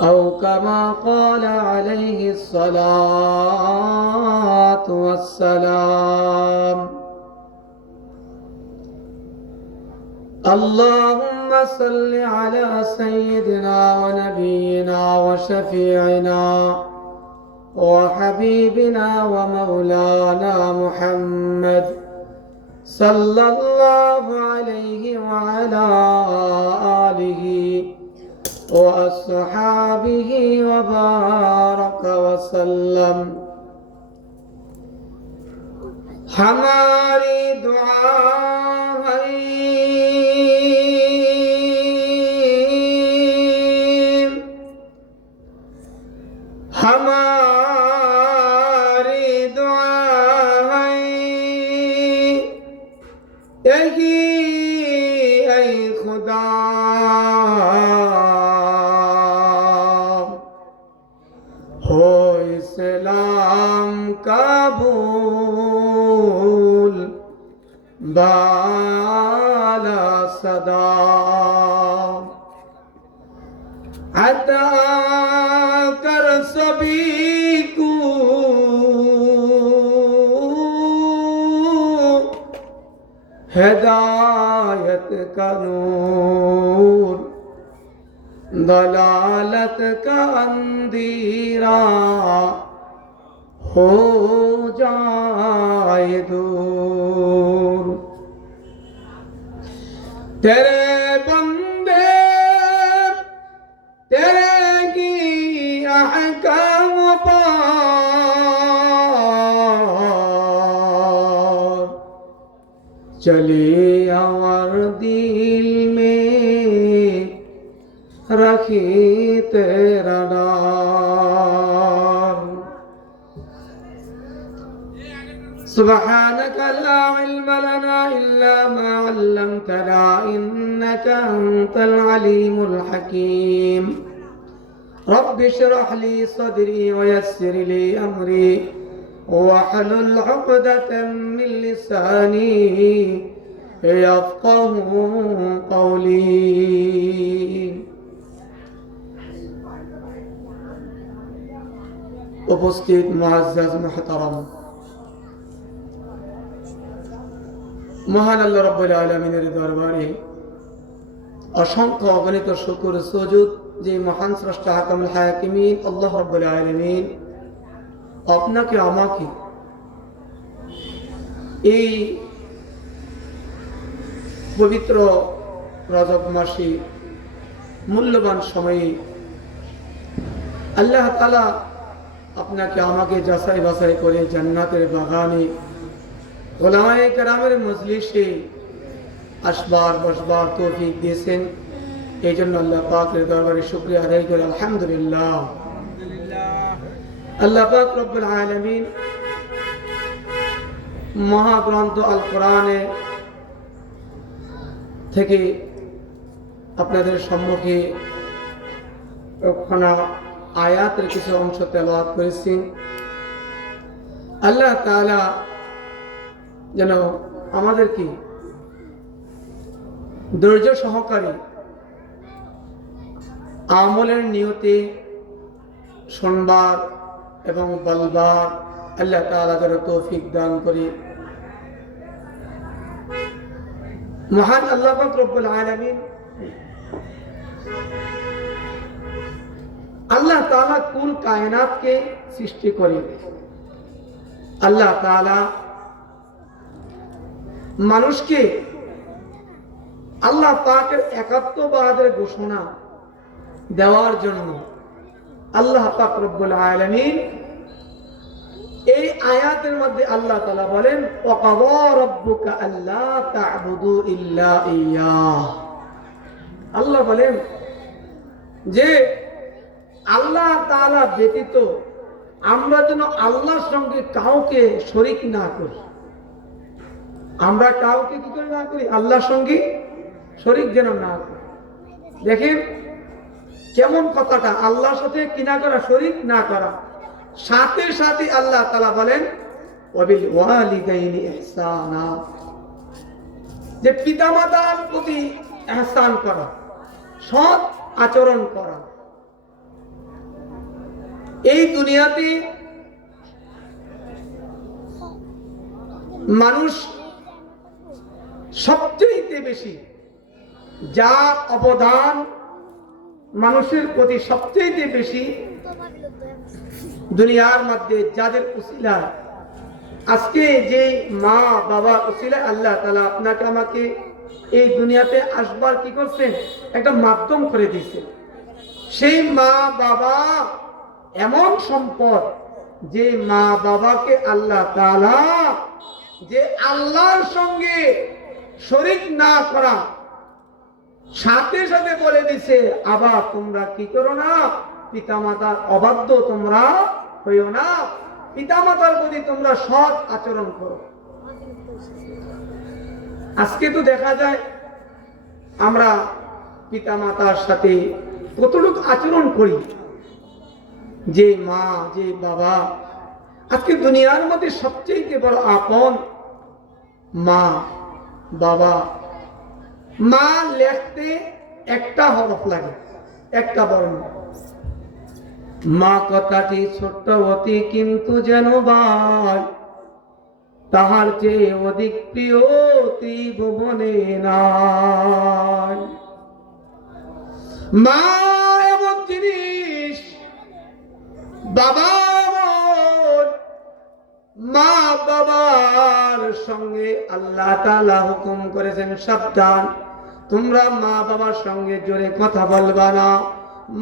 أو كما قال عليه الصلاة والسلام. اللهم صل على سيدنا ونبينا وشفيعنا وحبيبنا ومولانا محمد صلى الله عليه وعلى آله وأصحابه وبارك وسلم. हमारी दुआ है हमारी दुआ है यही ऐ खुदा हो इस्लाम कबूल बाला सदा अता कर सभी को हिदायत का नूर दलालत का अंधेरा हो जाए दूर. तेरे बंदे तेरे की अहकाम पर चले और दिल में रखी तेरा नाम. सुब्हानक ला इल्म लना इल्ला मा अल्लमतना इन्नक अंतल अलीमुल हकीम. रब्बि इश्रह ली सदरी व यस्सिर ली अमरी वहलुल उक़दतम मिन लिसानी यफ़क़हू क़ौली. उपस्थित मुअज़्ज़ज़ मुहतरम, মহান আল্লাহ রাব্বুল আলামিনের দরবারে অসংখ্য অগণিত শুকর সুজুদ যে মহান স্রষ্টা হাকামুল হাকিমিন আল্লাহ রাব্বুল আলামিন আপনাকে আমাকে এই পবিত্র রজব মাসে মূল্যবান সময়ে আল্লাহ তাআলা আপনাকে আমাকে যাচাই বাছাই করে জান্নাতের বাগানে ওলামায়ে কেরামের মজলিসে আসবার বসবার তৌফিক দিয়েছেন. এই জন্য আল্লাহ পাকের দরবারে শুকরিয়া আদায় করে আলহামদুলিল্লাহ. আল্লাহ পাক রব্বুল আলামিন মহাগ্রন্থ আল কোরআনে থেকে আপনাদের সম্মুখে ওখানা আয়াতের কিছু অংশ তেলাওয়াত করেছি. আল্লাহ তাআলা যেন আমাদেরকে ধৈর্য সহকারে আমলের নিয়তে শুনবার এবং বলবার আল্লাহ তাআলা যেন তৌফিক দান করে. মহান আল্লাহ পাক রব্বুল আলামিন আল্লাহ তাআলা কুল কায়নাতকে সৃষ্টি করে আল্লাহ তাআলা মানুষকে আল্লাহ পাকের একাত্মবাদের ঘোষণা দেওয়ার জন্য আল্লাহ পাক রব্বুল আলামিন এই আয়াতের মধ্যে আল্লাহ তাআলা বলেন ওয়াকাযা রাব্বুকা আল্লা তা'বুদু ইল্লা ইয়্যাহ. আল্লাহ বলেন যে আল্লাহ তাআলা ব্যতীত আমরা যেন আল্লাহর সঙ্গে কাউকে শরীক না করি. আমরা কাউকে কি করে না করি? আল্লাহর সঙ্গে শরীক যেন না করি. দেখেন কেমন কথাটা, আল্লাহর সাথে কি না করা, শরীক না করা. সাথে সাথে আল্লাহ তাআলা বলেন ওয়াবিল ওয়ালিদাইনি ইহসানা, যে পিতামাতার প্রতি ইহসান করা, সৎ আচরণ করা. এই দুনিয়াতে মানুষ সবচেয়ে বেশি যা অবদান মানুষের প্রতি সবচেয়ে বেশি দুনিয়ার মধ্যে যাদের উসিলা আজকে যে মা বাবা উসিলা আল্লাহ তাআলা আপনাকে আমাকে এই দুনিয়াতে আসবার কি করছেন একটা মাধ্যম করে দিয়েছেন। সেই মা বাবা এমন সম্পদ যে মা বাবাকে আল্লাহ তাআলা যে আল্লাহর সঙ্গে শরীক না করা সাথে সাথে বলে দিছে আবার তোমরা কি করো না পিতামাতার অবাধ্য তোমরা হইও না, পিতামাতার প্রতি তোমরা সৎ আচরণ করো। আজকে তো দেখা যায় আমরা পিতামাতার সাথে কতটুকু আচরণ করি, যে মা যে বাবা আজকে দুনিয়ার মধ্যে সবচেয়ে বড় আপন মা বাবা। মা লিখতে একটা হরফ লাগে, একটা বর্ণ। মা কথাটি ছোট্ট অতি কিন্তু যেন ভাই তাহার চেয়ে অধিক প্রিয় ত্রিভুবনে নাই। মা এমন জিনিস, বাবা মা বাবার সঙ্গে আল্লাহ তাআলা হুকুম করেছেন সাবধান, তোমরা মা বাবার সঙ্গে জোরে কথা বলবা না,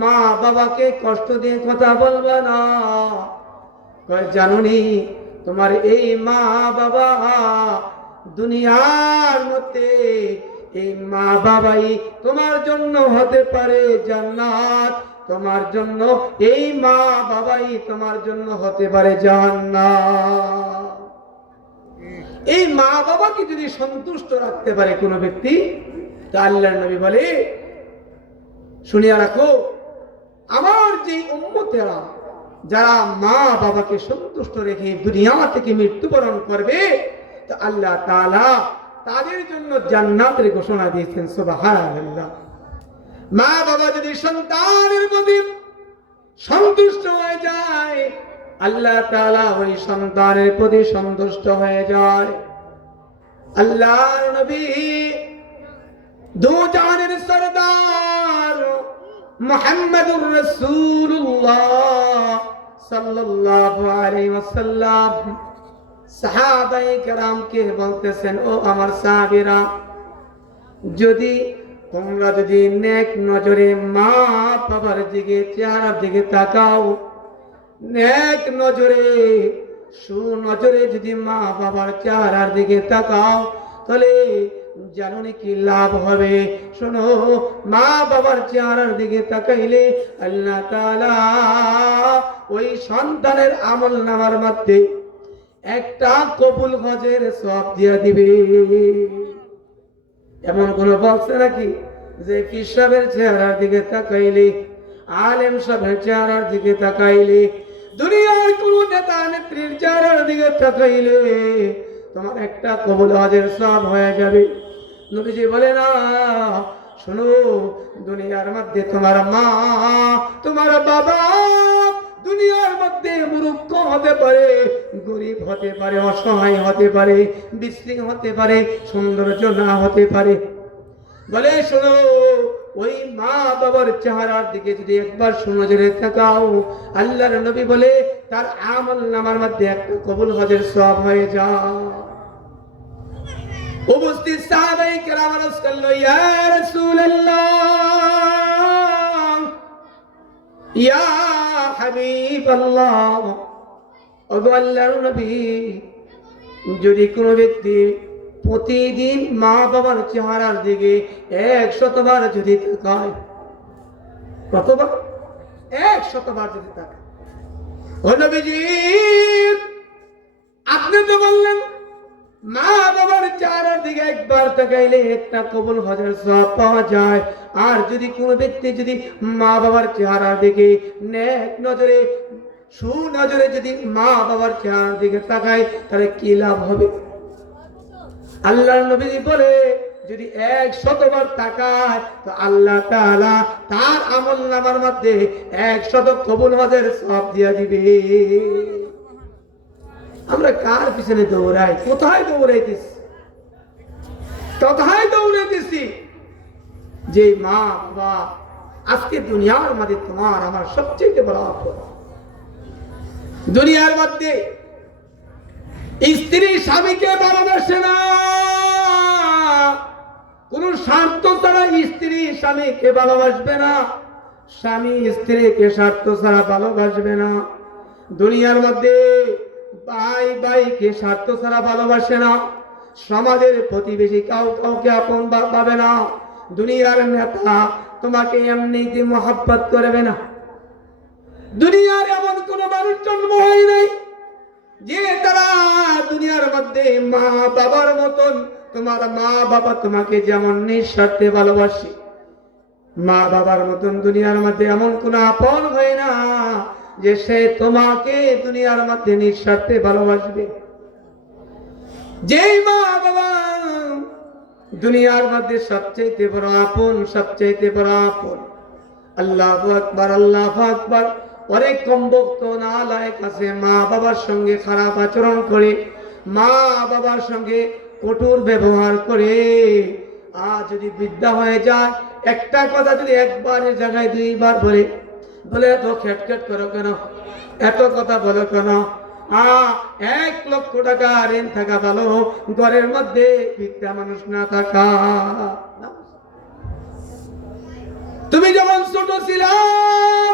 মা বাবাকে কষ্ট দিয়ে কথা বলবা না। জানুনি তোমার এই মা বাবা দুনিয়ার মধ্যে এই মা বাবাই তোমার জন্য হতে পারে জান্নাত, তোমার জন্য এই মা বাবাই তোমার জন্য হতে পারে জান্নাত। এই মা বাবাকে যদি সন্তুষ্ট রাখতে পারে কোন ব্যক্তি, তা আল্লাহর নবী বলে শুনিয়া রাখো আমার যে উম্মতেরা যারা মা বাবাকে সন্তুষ্ট রেখে দুনিয়া থেকে মৃত্যুবরণ করবে তা আল্লাহ তাআলা তাদের জন্য জান্নাতের ঘোষণা দিয়েছেন। সুবহানাল্লাহ। মা বাবা যদি সন্তানের প্রতি সন্তুষ্ট হয়ে যায় আল্লাহ তাআলা ওই সন্তানের প্রতি সন্তুষ্ট হয়ে যায়। আল্লাহর নবী দো জাহানের সরদার মুহাম্মদুর রাসূলুল্লাহ সাল্লাল্লাহু আলাইহি ওয়াসাল্লাম সাহাবায়ে কেরামকে বলতেছেন, ও আমার সাহাবীরা, যদি তোমরা যদি নেক নজরে মা বাবার দিকে চেহারার দিকে তাকাও, নেক নজরে সুনজরে যদি মা বাবার চেহারার দিকে তাকাও, তাহলে জানো কি লাভ হবে? শোনো, মা বাবার চেহারার দিকে তাকাইলে আল্লাহ তাআলা ওই সন্তানের আমল নামার মধ্যে একটা কবুল হজের সওয়াব দিয়া দিবে। এমন কোন বলছে নাকি যে পীর সাহেবের চেহারার দিকে তাকাইলে, আলেম সাহেবের চেহারার দিকে তাকাইলে, দুনিয়ার কোন নেতা নেত্রীর চেহারার দিকে তাকাইলে তোমার একটা কবুল হজের সওয়াব হয়ে যাবে? নবীজি বলে না, শোনো, দুনিয়ার মধ্যে তোমার মা তোমার বাবা দুনিয়ার মধ্যে মূর্খ হতে পারে, গরিব হতে পারে, অসহায় হতে পারে, বিশৃঙ্খল হতে পারে, সৌন্দর্য না হতে পারে। বলে শোনো, ওই মা বাবার চেহারার দিকে যদি একবার সুনজরে তাকাও, আল্লাহর নবী বলে তার আমল নামার মধ্যে একটা কবুল হজের সওয়াব হয়ে যায়। উপস্থিত সাহাবায়ে কেরাম আরজ করলো, ইয়া রাসূলুল্লাহ, ইয়া হাবিবাল্লাহ, ওগো আল্লাহর নবী, যদি কোনো ব্যক্তি প্রতিদিন মা বাবার চেহারার দিকে 100 বার যদি তাকায়, কতবার? 100 বার যদি তাকায়। ও নবীজি, আপনি তো বললেন মা বাবার চেহারার দিকে একবার তাকাইলে একটা কবুল হজের সওয়াব পাওয়া যায়, আর যদি কোনো ব্যক্তি যদি মা বাবার চেহারার দিকে নেক নজরে সুনজরে যদি মা বাবার চেহারার দিকে তাকায়, তাহলে কি লাভ হবে? আল্লাহর নবী বলে, যদি 100বার তাকায় তো আল্লাহ তাআলা তার আমলনামার মধ্যে 100 কবুল হজের সওয়াব দিয়ে দিবে। আমরা কার পিছনে দৌড়াই? কোথায় দৌড়াইতেছি? কোথায় দৌড়াইতেছি? যে মা বাবা আজকে দুনিয়ার মধ্যে তোমার আমার সবচেয়ে বড় আপদ। দুনিয়ার মধ্যে স্ত্রী স্বামীকে ভালোবাসে না, কোন স্বার্থ ছাড়া স্ত্রী স্বামীকে ভালোবাসবে না, স্বামী স্ত্রীকে স্বার্থ ছাড়া ভালোবাসবে না। দুনিয়ার মধ্যে ভাই ভাইকে স্বার্থ ছাড়া ভালোবাসে না, সমাজের প্রতিবেশী কাউকে আপন ভাবে না, দুনিয়ার নেতা তোমাকে এমনিতে মহব্বত করবে না। দুনিয়ার এমন কোন মানুষ জন্ম হয় নাই যে তারা দুনিয়ার মধ্যে মা বাবার মতন, তোমার মা বাবা তোমাকে যেমন নিঃস্বার্থে ভালোবাসে, মা বাবার মতন দুনিয়ার মধ্যে এমন কোন আপন হয় না যে সে তোমাকে দুনিয়ার মধ্যে নিঃস্বার্থে ভালোবাসবে। যেই মা বাবা দুনিয়ার মধ্যে সবচেয়ে বড় আপন, সবচেয়ে বড় আপন। আল্লাহু আকবার, আল্লাহু আকবার। অনেক কম ভক্ত নালায়েক আছে মা বাবার সঙ্গে খারাপ আচরণ করে, মা বাবার সঙ্গে কঠোর ব্যবহার করে। আর যদি বৃদ্ধা হয়ে যায়, একটা কথা যদি একবারের জায়গায় 2বার বলে, এত খ্যাটখ্যাট করো কেন, এত কথা বলো কেন? 1 লক্ষ টাকা ঋণ থাকা ভালো ঘরের মধ্যে বৃদ্ধা মানুষ না থাকা। তুমি যখন ছোট ছিলাম,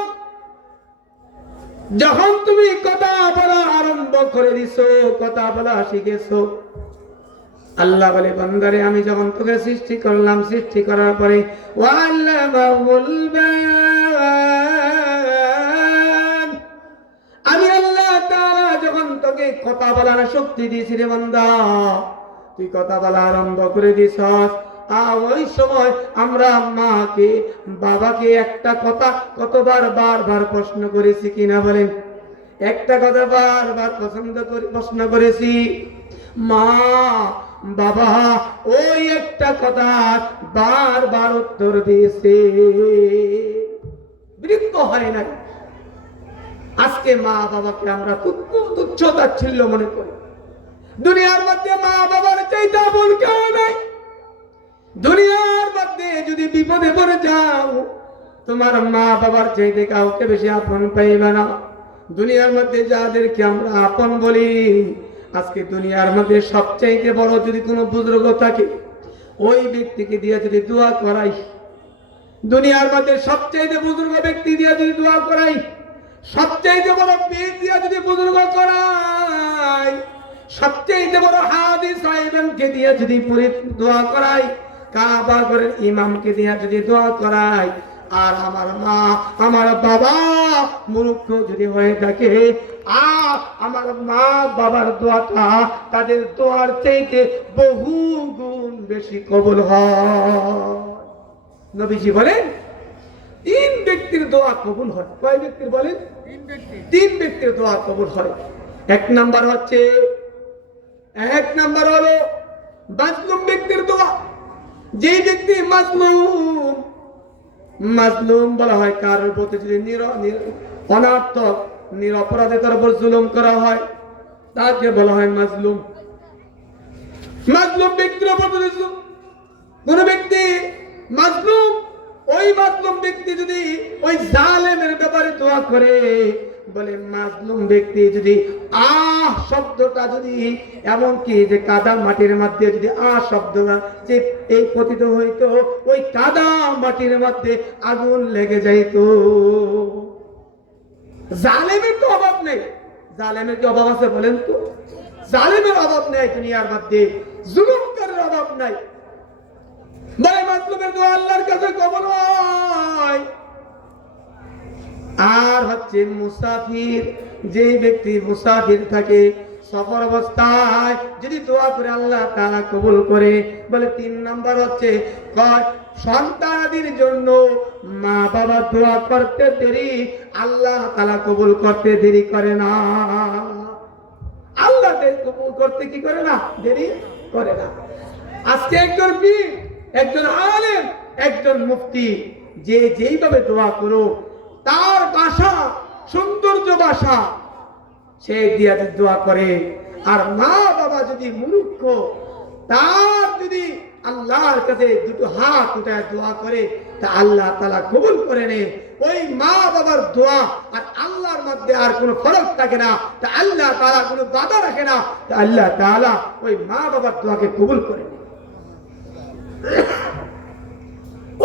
যখন তুমি কথা বলা আরম্ভ করে দিছো, কথা বলা শিখেছো, আল্লাহ বলে বান্দারে আমি যখন তোকে সৃষ্টি করলাম, সৃষ্টি করার পরে আমি আল্লাহ তাআলা যখন তোকে কথা বলার শক্তি দিয়েছি রে বান্দা, তুই কথা বলা আরম্ভ করে দিছস। ওই সময় আমরা মাকে বাবাকে একটা কথা কতবার বারবার প্রশ্ন করেছি কিনা বলেন? একটা কথা বারবার প্রশ্ন করেছি। মা বাবা ওই একটা কথা বারবার উত্তর দিয়েছে, বিরক্ত হয় না। আজকে মা বাবাকে আমরা তুচ্ছ তাচ্ছিল্য মনে করি। দুনিয়ার মধ্যে মা বাবার চাইতে আপন কেউ নাই। দুনিয়ার মধ্যে যদি বিপদে পড়ে যাও, তোমার মা বাবার চাইতে কাউকে বেশি আপন পাইবে না। দুনিয়ার মধ্যে যাদেরকে আমরা আপন বলি, আজকে দুনিয়ার মধ্যে সবচাইতে বড় যদি কোনো বুজুর্গ থাকে, ওই ব্যক্তিকে দিয়ে যদি দোয়া করাই, দুনিয়ার মধ্যে সবচাইতে বুজুর্গ ব্যক্তি দিয়ে যদি দোয়া করাই, সবচাইতে বড় পীর দিয়ে যদি বুজুর্গ করাই, সবচাইতে বড় হাদিস সাহেবকে দিয়ে যদি দোয়া করাই, কাবা ঘরের ইমামকে দিয়ে যদি দোয়া করাই, আর আমার মা আমার বাবা মূর্খ যদি হয়ে থাকে, আমার মা বাবার দোয়াটা তাদের দোয়ার চাইতে বহু গুণ বেশি কবুল হয়। নবীজি বলেন 3 ব্যক্তির দোয়া কবুল হয়। কয় ব্যক্তির বলেন? 3 ব্যক্তির দোয়া কবুল হয়। 1 নাম্বার হলো মাজলুম ব্যক্তির দোয়া। যে ব্যক্তি মাজলুম বলা হয় কারোর প্রতি যদি অনার্থক নিরপরাধে তার উপর জুলুম করা হয়, তাকে বলা হয় মাজলুম। মাজলুম ব্যক্তির উপর যদি কোন ব্যক্তি মাজলুম, ওই মাজলুম ব্যক্তি যদি ওই জালেমের ব্যাপারে দোয়া করে, বলে মাজলুম ব্যক্তি যদি শব্দটা যদি এমনকি যে কাদা মাটির মধ্যে যদি শব্দটা যে এই পতিত হইতো, ওই কাদা মাটির মধ্যে আগুন লেগে যাইতো। জালেমের তো অভাব নেই। জালেমের কি অভাব আছে বলেন তো? জালেমের অভাব নেই দুনিয়ার মধ্যে, জুলুমকারীর অভাব নাই। বলে মাজলুমের দোয়া আল্লাহর কাছে কবুল হয়। আর হচ্ছে মুসাফির, যে ব্যক্তি মুসাফির থাকে, সফর অবস্থায় যদি দোয়া করে আল্লাহ তাআলা কবুল করে। বলে 3 নাম্বার হচ্ছে সন্তানাদির জন্য মা বাবা দোয়া করতে দেরি, আল্লাহ তাআলা কবুল করতে দেরি করে না। আল্লাহ কবুল করতে কি করে না? দেরি করে না। আজকে একজন পীর একজন আলেম, একজন মুফতি, যে যেইভাবে দোয়া করো, তার ভাষা সৌন্দর্য ভাষা, সে দিয়া দোয়া করে। আর মা বাবা যদি মূর্খ, তার যদি আল্লাহর কাছে দুটো হাত উঠায় দোয়া করে, তা আল্লাহ তাআলা কবুল করে নেয়। ওই মা বাবার দোয়া আর আল্লাহর মধ্যে আর কোনো ফরক থাকে না, তা আল্লাহ তাআলা কোনো বাধা রাখে না, তা আল্লাহ তাআলা ওই মা বাবার দোয়াকে কবুল করে নেয়।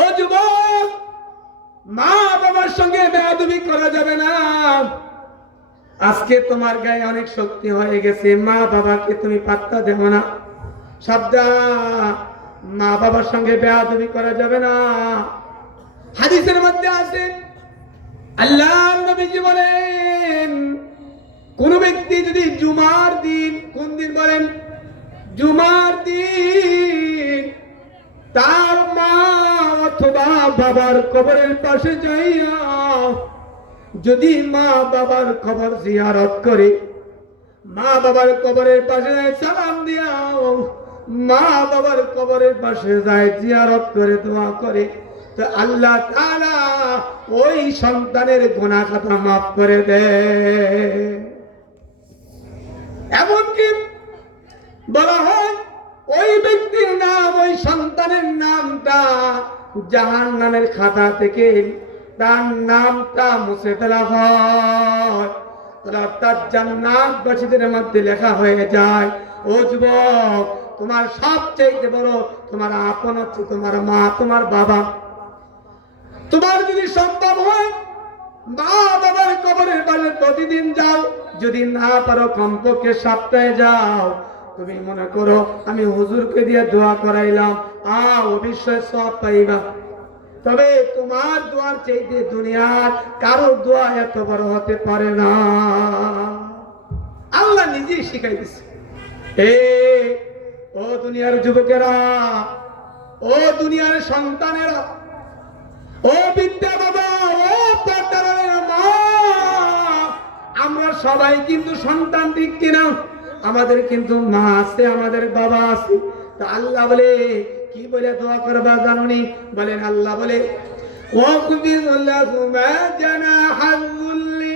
ও যুবক, মা বাবার সঙ্গে বেয়াদবি করা যাবে না। আজকে তোমার গায়ে অনেক শক্তি হয়ে গেছে, মা বাবাকে তুমি পাত্তা দেব না, সাবধান, মা বাবার সঙ্গে বেয়াদবি করা যাবে না। হাদিসের মধ্যে আছে, আল্লাহর নবীজি বলেন, কোন ব্যক্তি যদি জুমার দিন, কোন দিন বলেন? জুমার দিন তার মা অথবা বাবার কবরের পাশে যাইয়া যদি মা বাবার কবর জিয়ারত করে, মা বাবার কবরের পাশে সালাম দিয়া মা বাবার কবরের পাশে যায়, জিয়ারত করে, দোয়া করে, তো আল্লাহ তাআলা ওই সন্তানের গুনাহ খাতা মাফ করে দেয়। এমনকি বলা হয় ওই ব্যক্তির নাম, ওই সন্তানের নামটা জাহান্নামের খাতা থেকে তার নামটা মুছে ফেলা হয়, তার জান্নাতবাসীদের মধ্যে লেখা হয়ে যায়। ও যুবক, তোমার সবচেয়ে বড় তোমার আপন হচ্ছে তোমার মা, তোমার বাবা। তোমার যদি সম্ভব হয় মা বাবার কবরের পাশে প্রতিদিন যাও, যদি না পারো কমপক্ষে সপ্তাহে যাও। তুমি মনে করো আমি হুজুরকে দিয়ে দোয়া করাইলাম, অবশ্যই সওয়াব পাইবা। তবে তোমার দোয়ার চাইতে দুনিয়ার কারো দোয়া এত বড় হতে পারে না। আল্লাহ নিজেই শিখাই দিচ্ছে। ও দুনিয়ার যুবকেরা, ও দুনিয়ার সন্তানেরা, ও বিদ্যা বাবা, ও পর্দারের মা, আমরা সবাই কিন্তু সন্তান, ঠিক কিনা? আমাদের কিন্তু মা আছে, আমাদের বাবা আছে। তো আল্লাহ বলে কি বলে দোয়া করবা জানুনি? বলেন আল্লাহ বলে, ওয়াকবির লাহুমা জানাহাল যুল্লি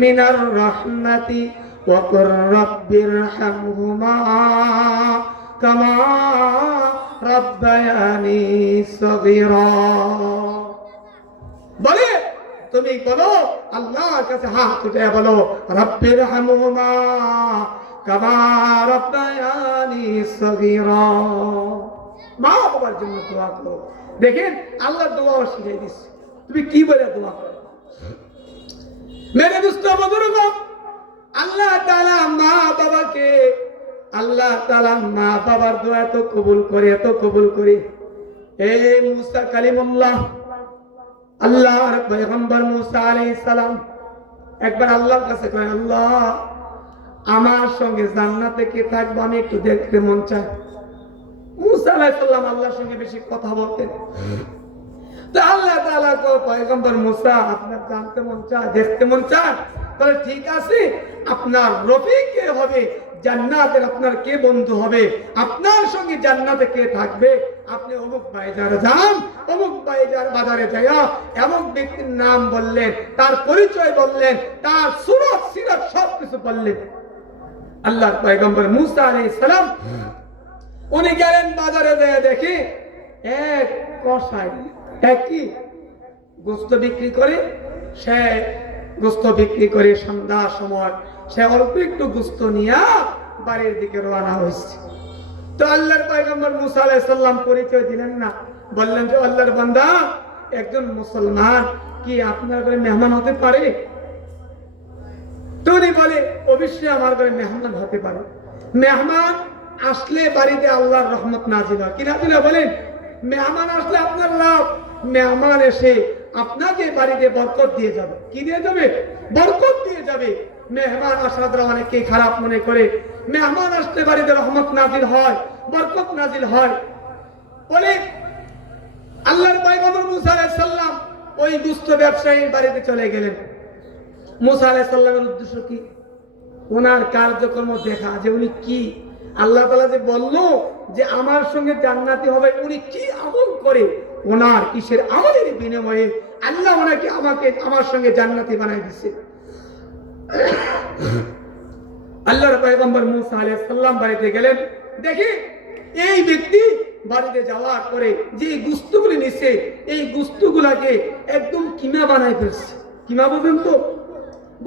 মিনার রাহমাতি ওয়া কুর রাব্বিরহামহুমা কামা রাব্বায়ানি সগীরা। বলে তুমি বলো, আল্লাহর কাছে হাত উঠে বলো, রাব্বিরহামহুমা কামা রাব্বায়ানি সগীরা। মা বাবার জন্য দোয়া করো। দেখেন আল্লাহ দোয়া শিখিয়ে দিচ্ছে, তুমি কি বলে দোয়া করো। মেরে দুস্থ বুজুর্গ, আল্লাহ তাআলা মা বাবাকে, আল্লাহ তাআলা মা বাবার দোয়া এত কবুল করে, এত কবুল করে। এই মুসা কালিমুল্লাহ, আল্লাহর পয়গম্বর মুসা আলাইহিস সালাম একবার আল্লাহর কাছে কয়, আল্লাহ আমার সঙ্গে জান্নাতে কে থাকবে, আমি একটু দেখতে মন চায়। মুসা আলাইহিস সালাম আল্লাহর সঙ্গে বেশি কথা বলতেন। তো আল্লাহ তাআলা কয়, পয়গম্বর মুসা আপনার জানতে মন চায়, দেখতে মন চায়, তাহলে ঠিক আছে, আপনার রফিক কে হবে জান্নাতের, আপনার কে বন্ধু হবে, আপনার সঙ্গে জান্নাতে কে থাকবে, আপনি অমুক বাজারে যান, অমুক বাজারে যাইয়া এমন ব্যক্তির নাম বললেন, তার পরিচয় বললেন, তার সুরত সিরত সবকিছু বললেন। আল্লাহর পয়গম্বর মুসা আলাইহিস সালাম উনি গেলেন বাজারে, যেয়ে দেখি এক কসাই একই গোস্ত বিক্রি করে, সে গোস্ত বিক্রি করে সন্ধ্যার সময় সে অল্প একটু গোস্ত নিয়ে বাড়ির দিকে রওনা হয়েছে। তো আল্লাহর পয়গম্বর মুসা আলাইহিস সালাম পরিচয় দিলেন না, বললেন যে আল্লাহর বান্দা, একজন মুসলমান কি আপনার ঘরে মেহমান হতে পারে? তো উনি বলে, অবশ্যই আমার ঘরে মেহমান হতে পারে। মেহমান আসলে বাড়িতে আল্লাহর রহমত নাজিল হয়, কি নাজিল হয় বলেন? মেহমান আসলে আপনার লাভ, মেহমান এসে আপনাকে বাড়িতে বরকত দিয়ে যাবে। কি দিয়ে যাবে? বরকত দিয়ে যাবে। মেহমান আসার দ্বারা অনেকে খারাপ মনে করে, মেহমান আসলে বাড়িতে রহমত নাজিল হয়, বরকত নাজিল হয়। বলে আল্লাহর পয়গম্বর মুসা আলাইহিস সালাম ওই দুস্থ ব্যবসায়ীর বাড়িতে চলে গেলেন। মুসা আলাইহিস সালামের উদ্দেশ্য কি? ওনার কার্যক্রম দেখা, যে উনি কি আল্লাহ তাআলা যে বলল যে আমার সঙ্গে জান্নাতি হবে, উনি কি আমল করে, ওনার কিসের আমলের বিনিময়ে আল্লাহ ওনাকে আমার সঙ্গে জান্নাতি বানাই দিছে। আল্লাহর পয়গম্বর মুসা আলাইহিস সালাম বাড়িতে গেলেন, দেখি এই ব্যক্তি বাড়িতে যাওয়ার পরে যে গুস্তগুলি নিছে, এই গুস্তগুলাকে একদম কিমা বানাই ফেলছে। কিমা বলেন তো,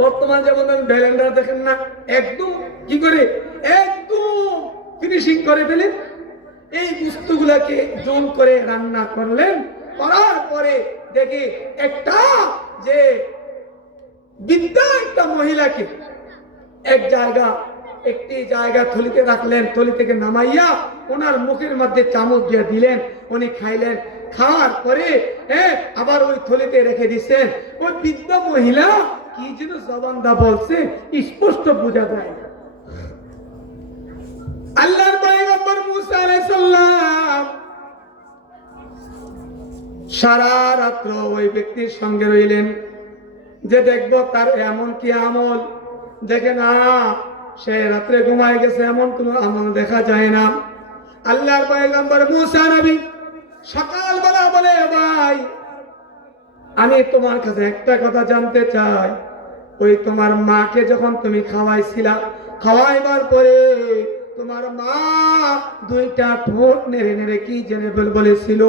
বর্তমান যেমন ব্যালেন্ডার দেখেন না, একদম কি করে একদম ফিনিশিং করে ফেলে। এই গুস্তগুলাকে জোন করে রান্না করলেন, করার পরে দেখি একটা যে বিদ্যা একটা মহিলাকে একটি জায়গা থলিতে রাখলেন, থলি থেকে নামাইয়া ওনার মুখের মধ্যে চামচ দিয়ে দিলেন, উনি খাইলেন। খাওয়ার পরে আবার ওই থলিতে রেখে দিচ্ছেন। ওই বৃদ্ধ মহিলা কি যেন জবানটা বলছে স্পষ্ট বোঝা যায়। আল্লাহর পয়গম্বর মুসা আলাইহিস সালাম সারা রাত্র ওই ব্যক্তির সঙ্গে রইলেন, যে দেখবো তার এমন কি আমল। দেখে না, সে রাত্রে ঘুমায় গেছে, এমন কোন আমল দেখা যায় না। আল্লাহর পয়গম্বর মুসা নবী সকালবেলা বলে, ভাই আমি তোমার কাছে একটা কথা জানতে চাই, ওই তোমার মাকে যখন তুমি খাওয়াইছিলা, খাওয়াইবার পরে তোমার মা দুইটা ঠোঁট নেড়ে নেড়ে কি জেনে বলেছিল?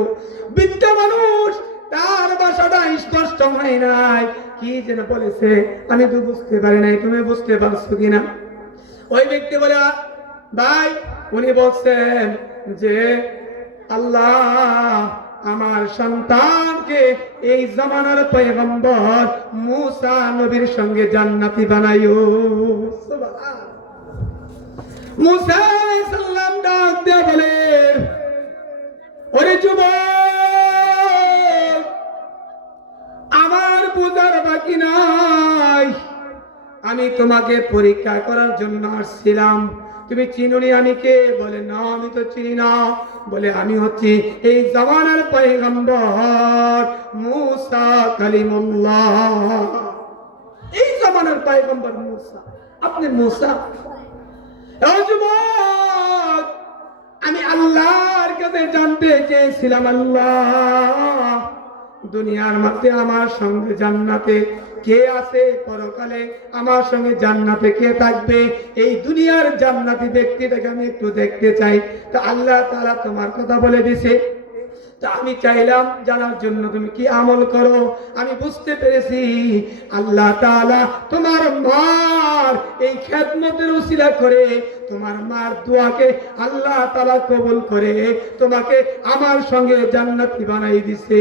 বৃদ্ধ মানুষ, তার ভাষাটা স্পষ্ট হয় নাই, কি যেন বলেছে আমি তো বুঝতে পারি নাই, তুমি বুঝতে পারছো কিনা? ওই ব্যক্তি বলে, ভাই উনি বলছেন যে আল্লাহ আমার সন্তানকে এই জামানার পয়গম্বর মুসা নবীর সঙ্গে জান্নাতি বানাইও। সুবহানাল্লাহ। মুসা আলাইহিস সালাম ডাক দিয়ে বলে, ওরে যুবক, আমার বুঝার বাকি নাই, আমি তোমাকে পরীক্ষা করার জন্য আসছিলাম। তুমি চিনুনি আমি কে? বলে না, আমি তো চিনি না। বলে আমি হচ্ছি এই জামানার পয়গম্বর মুসা কালিমুল্লাহ। এই জামানার পয়গম্বর মুসা, আপনি মুসা? যুবক, আমি আল্লাহর কাছে জানতে চেয়েছিলাম, আল্লাহ দুনিয়ার মধ্যে আমার সঙ্গে জান্নাতে কে আছে, পরকালে আমার সঙ্গে জান্নাতে কে থাকবে, এই দুনিয়ার জান্নাতি ব্যক্তিটাকে আমি একটু দেখতে চাই। তো আল্লাহ তাআলা তোমার কথা বলে দিছে। তা আমি চাইলাম জানার জন্য তুমি কি আমল করো। আমি বুঝতে পেরেছি আল্লাহ তাআলা তোমার মার এই খেদমতের উসিলা করে তোমার মার দোয়াকে আল্লাহ তাআলা কবুল করে তোমাকে আমার সঙ্গে জান্নাতি বানাই দিছে।